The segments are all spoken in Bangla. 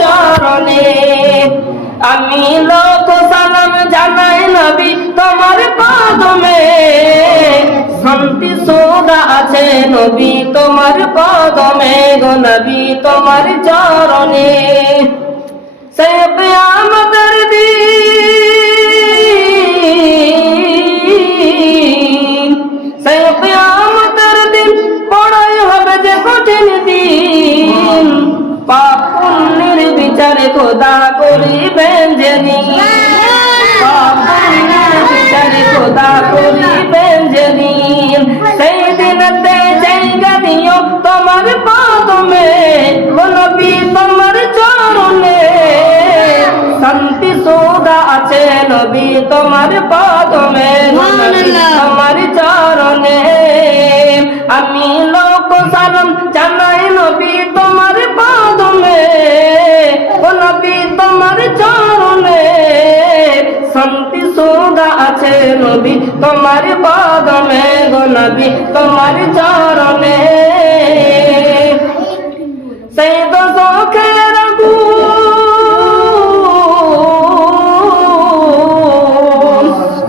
চরণে। আমি লাখ সালাম জানাই নবী তোমার কদমে, শান্তি সুধা আছে নবী তোমার কদমে গো নবী তোমার চরণে। সে কিয়ামতের দিন, সে কিয়ামতের দিন বড়ই হবে যে কঠিন দিন, পাপ পুণ্যের বিচারে খোদা করিবেন যেদিন, পাপ পুণ্যের বিচারে খোদা করিবেন যেদিন। সেই দিনতে জায়গা দিও তোমার কদমে ও নবী তোমার চরণে, শান্তি সুধা আছে নবী তোমার কদমে ও নবী তোমার চরণে। আমি লাখ সালাম জানাই নবী তোমার কদমে ও নবী তোমার চরণে, শান্তি সুধা আছে নবী তোমার কদমে গো নবী তোমার চরণে। সেই দোজখের আগুন,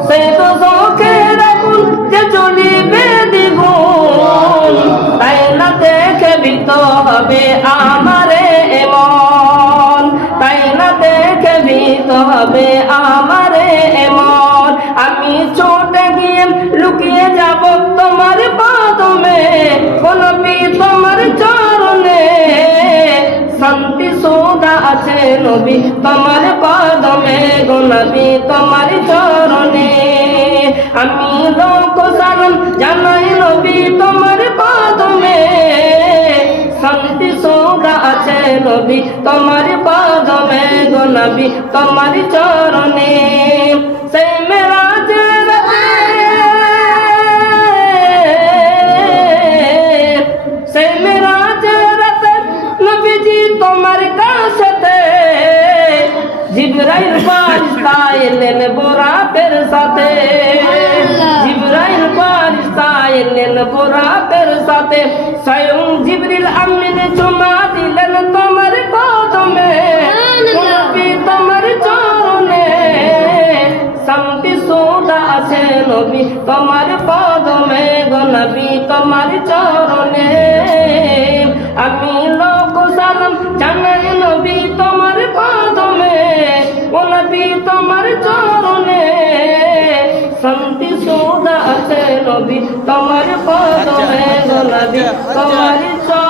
সেই দোজখের আগুন যে জ্বলিবে দ্বিগুণ, তাই না দেখে ভীত হবে আমারে এমন, তাই না দেখে ভীত হবে আমারে এমন। আমি ছুটে গিয়ে লুকিয়ে যাব তোমার কদমে ও নবী তোমার চরণে, শান্তি সুধা আছে নবী তোমার কদমে গো নবী তোমার চরণে। আমি লাখ সালাম জানাই নবী তোমার কদমে, শান্তি সুধা আছে নবী তোমার কদমে গো নবী তোমার চরণে। সেই মেরাজের রাতে, সেই মেরাজের রাতে নবীজি তোমার কাছেতে, জিবরাইল ফারিস্তা এলেন বোরাকের সাথে, জিবরাইল ফারিস্তা এলেন বোরাকের সাথে, স্বয়ং জিবরিল আমিন চুমা দিলেন তোমার কদমে নবী তোমার চরণে, শান্তি সুধা আছে নবী তোমার কদমে গো নবী তোমার চরণে। আমি লাখ সালাম জানাই নবী তোমার কদমে ও নবী তোমার চরণে, শান্তি সুধা আছে নবী তোমার কদমে গো নবী তোমার চরণে।